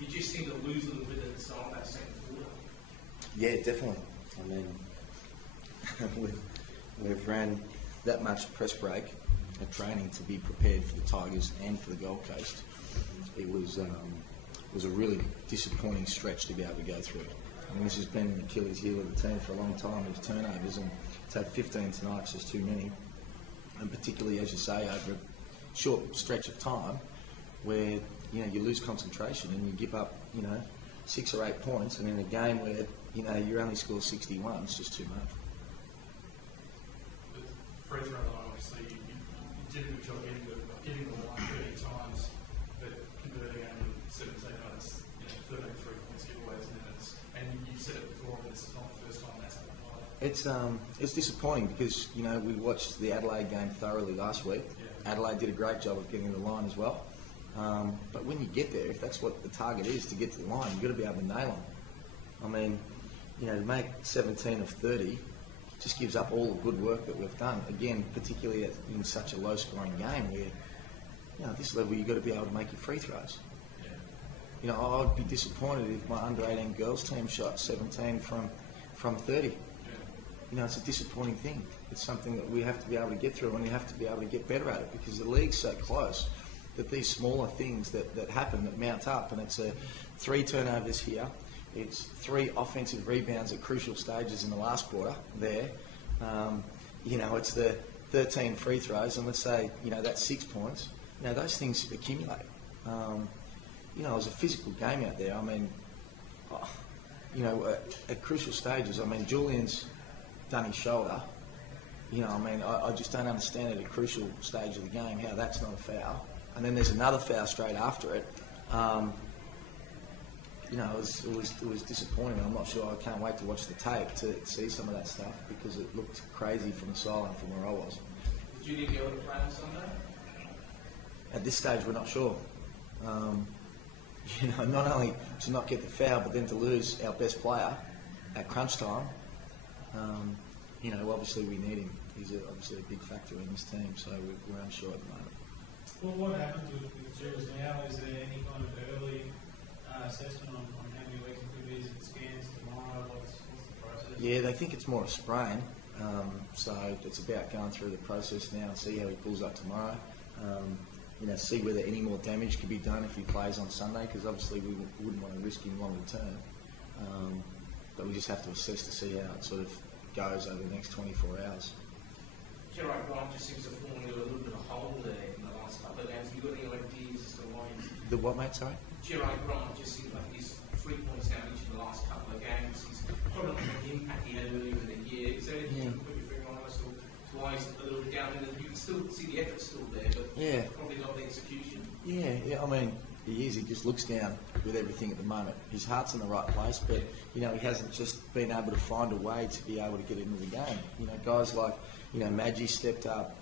Did you seem to lose a little bit at the start of that second quarter? Yeah, definitely. I mean, we've ran that much press break at training to be prepared for the Tigers and for the Gold Coast. It was a really disappointing stretch to be able to go through. I mean, this has been an Achilles heel of the team for a long time with turnovers, and to have 15 tonight's just too many. And particularly, as you say, over a short stretch of time where, you know, you lose concentration and you give up, you know, 6 or 8 points, and in a game where, you know, you only score 61, it's just too much. But free throw line, obviously, you did a good job getting the line 30 times, but converting only 17 minutes, you know, 13 3-point giveaways in minutes. And you said it before, but it's not the first time that's happened. It's disappointing because, you know, we watched the Adelaide game thoroughly last week. Yeah. Adelaide did a great job of getting to the line as well. But when you get there, if that's what the target is, to get to the line, you've got to be able to nail them. I mean, you know, to make 17 of 30 just gives up all the good work that we've done. Again, particularly in such a low-scoring game where, you know, at this level, you've got to be able to make your free throws. Yeah. You know, I'd be disappointed if my under-18 girls team shot 17 from 30. Yeah. You know, it's a disappointing thing. It's something that we have to be able to get through, and you have to be able to get better at it because the league's so close that these smaller things that happen, that mount up, and it's 3 turnovers here, it's 3 offensive rebounds at crucial stages in the last quarter there. You know, it's the 13 free throws, and let's say, you know, that's 6 points. You know, those things accumulate. You know, it was a physical game out there. I mean, you know, at crucial stages, I mean, Julian's done his shoulder. You know, I mean, I just don't understand at a crucial stage of the game how that's not a foul. And then there's another foul straight after it. You know, it was disappointing. I'm not sure. I can't wait to watch the tape to see some of that stuff because it looked crazy from the sideline from where I was. Did you need to be able to play on Sunday? At this stage, we're not sure. You know, not only to not get the foul, but then to lose our best player at crunch time. You know, obviously we need him. He's obviously a big factor in this team, so we're unsure at the moment. Well, what happens with Jules now? Is there any kind of early assessment on how many weeks it could be? Is it scans tomorrow? What's the process? Yeah, they think it's more a sprain. So it's about going through the process now and see how he pulls up tomorrow. You know, see whether any more damage could be done if he plays on Sunday, because obviously we wouldn't want to risk him longer term. But we just have to assess to see how it sort of goes over the next 24 hours. Gerard Grant just seems to fall into a little bit of a hole there in the last couple of games. Have you got any ideas as to why? The what, mate? Sorry? Gerard Grant just seems like he's 3 points down each of the last couple of games. He's probably not the impact he had earlier in the year. Is there anything you can put your finger on as to why he's a little bit down? And you can still see the effort still there, but probably not the execution. Yeah. I mean, he is. He just looks down with everything at the moment. His heart's in the right place, but you know, he hasn't just been able to find a way to be able to get into the game. You know, guys like, you know, Maggie stepped up.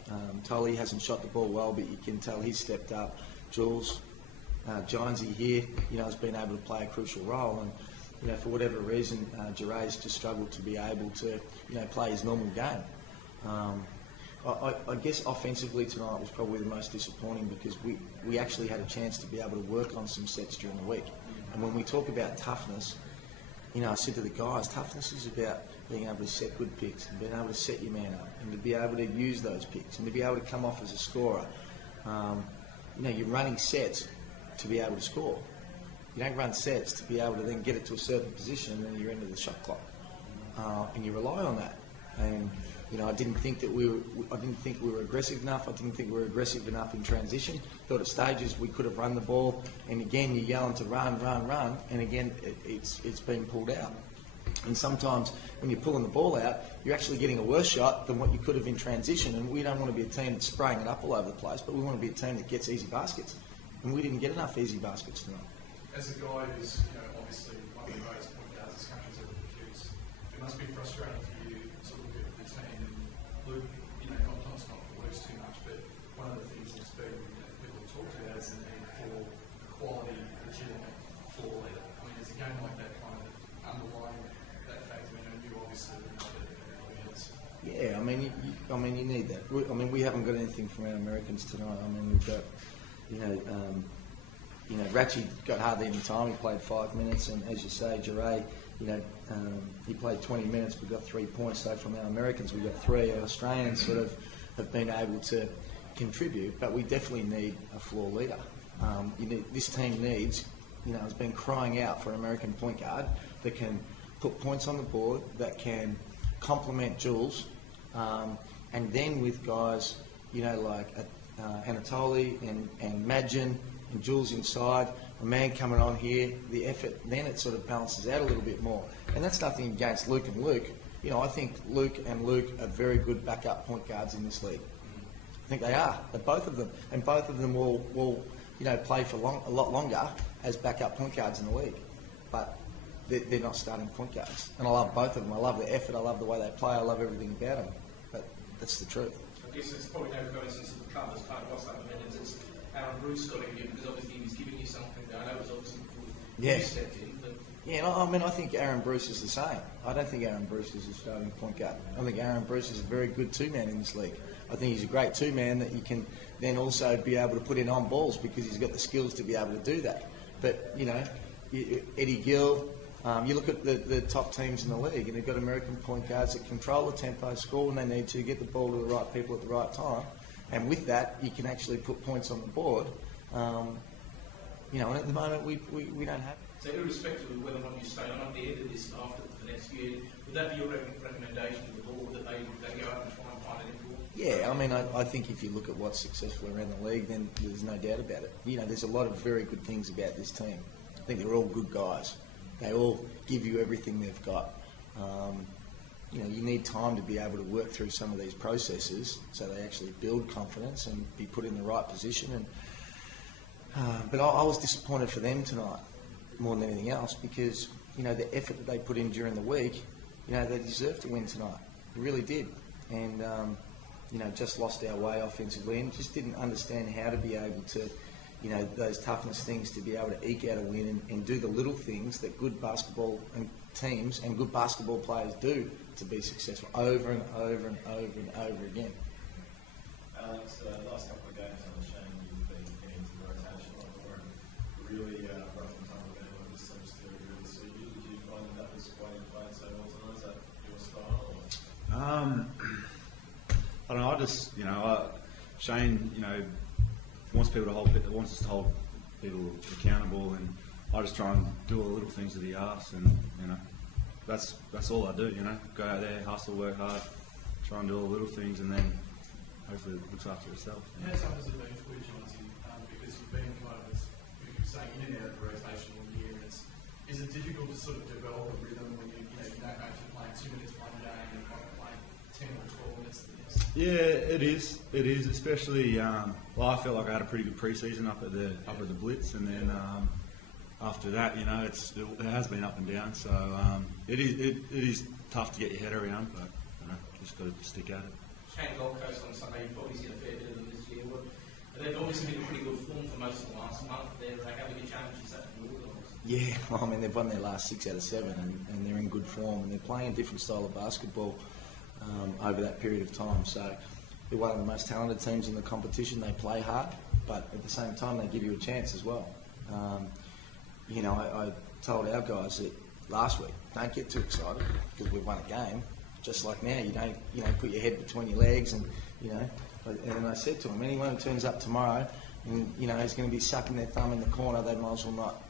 Tolly hasn't shot the ball well, but you can tell he's stepped up. Jules, Gynesy here, you know, has been able to play a crucial role, and you know, for whatever reason, Geray's just struggled to be able to, you know, play his normal game. I guess offensively tonight was probably the most disappointing because we actually had a chance to be able to work on some sets during the week. And when we talk about toughness, you know, I said to the guys, toughness is about being able to set good picks and being able to set your man up and to be able to use those picks and to be able to come off as a scorer. You know, you're running sets to be able to score. You don't run sets to be able to then get it to a certain position and then you're into the shot clock. And you rely on that. And you know, I didn't think we were aggressive enough. I didn't think we were aggressive enough in transition. Thought at stages we could have run the ball, and again you're yelling to run, and again it's been pulled out. And sometimes when you're pulling the ball out, you're actually getting a worse shot than what you could have in transition. And we don't want to be a team that's spraying it up all over the place, but we want to be a team that gets easy baskets. And we didn't get enough easy baskets tonight. As a guy who's, you know, obviously one of the greatest point guards this country's ever produced, it must be frustrating for you to look at the team and look, you know, not to works too much, but one of the things that's been, you know, people have talked about is the need for quality, legitimate floor leader. I mean, is a game like that kind of underlying that fact? I mean, you obviously know better than anybody else. Yeah, I mean, you need that. We haven't got anything from our Americans tonight. I mean, we've got, you know, Ratchie got hardly any time. He played 5 minutes, and as you say, Jarre, he played 20 minutes but got 3 points. So from our Americans, we got 3. Our Australians sort of have been able to contribute, but we definitely need a floor leader. This team needs, has been crying out for an American point guard that can put points on the board, that can complement Jules, and then with guys, like Anatoly and Madgen and Jules inside, a man coming on here, the effort, then it sort of balances out a little bit more. And that's nothing against Luke and Luke. I think Luke and Luke are very good backup point guards in this league. I think they are, both of them. And both of them will play for a lot longer as backup point guards in the league. But they're not starting point guards. And I love both of them. I love their effort. I love the way they play. I love everything about them. But that's the truth. I guess it's probably no coincidence that the club has kind of lost that momentum. It's Aaron Bruce got in you because obviously he's giving you something. I know it was obviously before you stepped in. But yeah, I think Aaron Bruce is the same. I don't think Aaron Bruce is a starting point guard. I think Aaron Bruce is a very good two-man in this league. I think he's a great two-man that you can then also be able to put in on balls because he's got the skills to be able to do that. But, Eddie Gill, you look at the top teams in the league and they've got American point guards that control the tempo, score when they need to, get the ball to the right people at the right time. And with that, you can actually put points on the board. And at the moment, we don't have it. So irrespective of whether or not you stay on at the end of this after the next year, would that be your recommendation to the board that they go out and try and find an import? Yeah, I think if you look at what's successful around the league, then there's no doubt about it. There's a lot of very good things about this team. I think they're all good guys. They all give you everything they've got. You need time to be able to work through some of these processes so they actually build confidence and be put in the right position. But I was disappointed for them tonight more than anything else because, the effort that they put in during the week, they deserved to win tonight. They really did. And, just lost our way offensively and just didn't understand how to be able to, those toughness things to be able to eke out a win and do the little things that good basketball and teams and good basketball players do to be successful over and over and over and over again. Alex, last couple of games on the chain, you've been getting into the rotation a lot more and really rough and tumble game when this seems to really suit you. Did you find that was why you played so well tonight? Is that your style? Or? I don't know. Shane, wants us to hold people accountable, and I just try and do all the little things that he asks, and that's all I do. Go out there, hustle, work hard, try and do all the little things, and then hopefully it looks after itself. How tough has it been for you, Johnson? Because you've been kind of, you're saying, in and out of the rotation all year, and is it difficult to sort of develop a rhythm when you don't actually play 2 minutes one game and you're playing 10 or 12 minutes the next? Yeah, it is. It is, especially. I felt like I had a pretty good pre-season up at the Blitz, and then after that, it has been up and down. So it is tough to get your head around, but just got to stick at it. Shane Gold Coast on Sunday, you've probably seen a fair bit of them this year. They've obviously been in pretty good form for most of the last month. They're having a challenge in such a good. Yeah, they've won their last 6 out of 7, and they're in good form, and they're playing a different style of basketball over that period of time. So they're one of the most talented teams in the competition. They play hard, but at the same time, they give you a chance as well. I told our guys that last week, don't get too excited because we've won a game. Just like now, you don't put your head between your legs, and And I said to them, anyone who turns up tomorrow and is going to be sucking their thumb in the corner, they might as well not.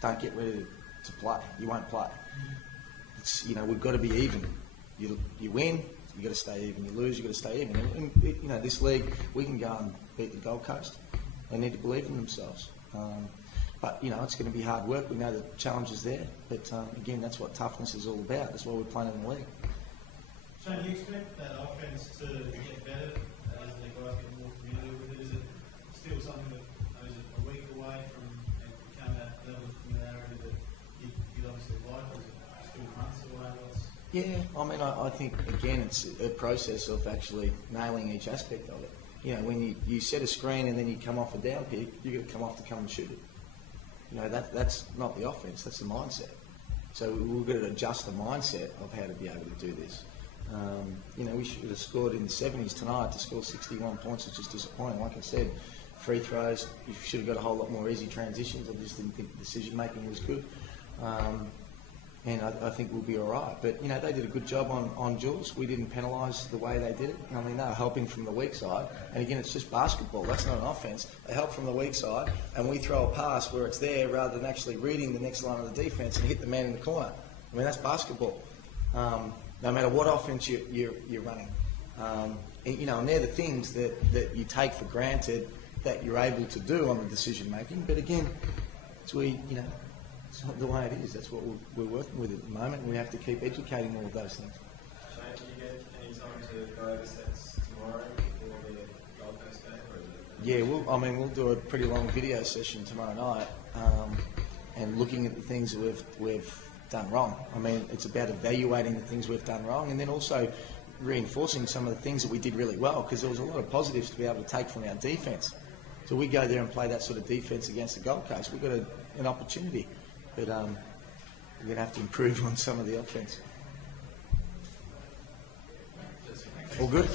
Don't get ready to play. You won't play. It's we've got to be even. You win, you got to stay even. You lose, you got to stay even. And this league, we can go and beat the Gold Coast. They need to believe in themselves. But it's going to be hard work. We know the challenge is there. But again, that's what toughness is all about. That's why we're playing in the league. Shane, do you expect that offense to get better as the guys get more familiar with it? Is it still something that is a week away from becoming that level of familiarity that you'd obviously like, or is it still months away? Yeah, I think again it's a process of actually nailing each aspect of it. When you set a screen and then you come off a down pick, you've got to come off to come and shoot it. That's not the offense, that's the mindset. So we've got to adjust the mindset of how to be able to do this. We should have scored in the 70s tonight. To score 61 points is just disappointing. Like I said, free throws. You should have got a whole lot more easy transitions. I just didn't think the decision making was good. And I think we'll be all right. But, you know, they did a good job on Jules. We didn't penalise the way they did it. I mean, they were helping from the weak side. And again, it's just basketball. That's not an offence. They help from the weak side, and we throw a pass where it's there rather than actually reading the next line of the defence and hit the man in the corner. I mean, that's basketball. No matter what offence you're running. And, you know, and they're the things that you take for granted that you're able to do on the decision making. But again, it's it's not the way it is. That's what we're working with at the moment. We have to keep educating all of those things. Shane, do you get any time to go over sets tomorrow before the Gold Coast game? Or is it We'll do a pretty long video session tomorrow night, and looking at the things that we've done wrong. I mean, it's about evaluating the things we've done wrong, and then also reinforcing some of the things that we did really well, because there was a lot of positives to be able to take from our defence. So we go there and play that sort of defence against the Gold Coast. We've got an opportunity. But we're going to have to improve on some of the offence. All good?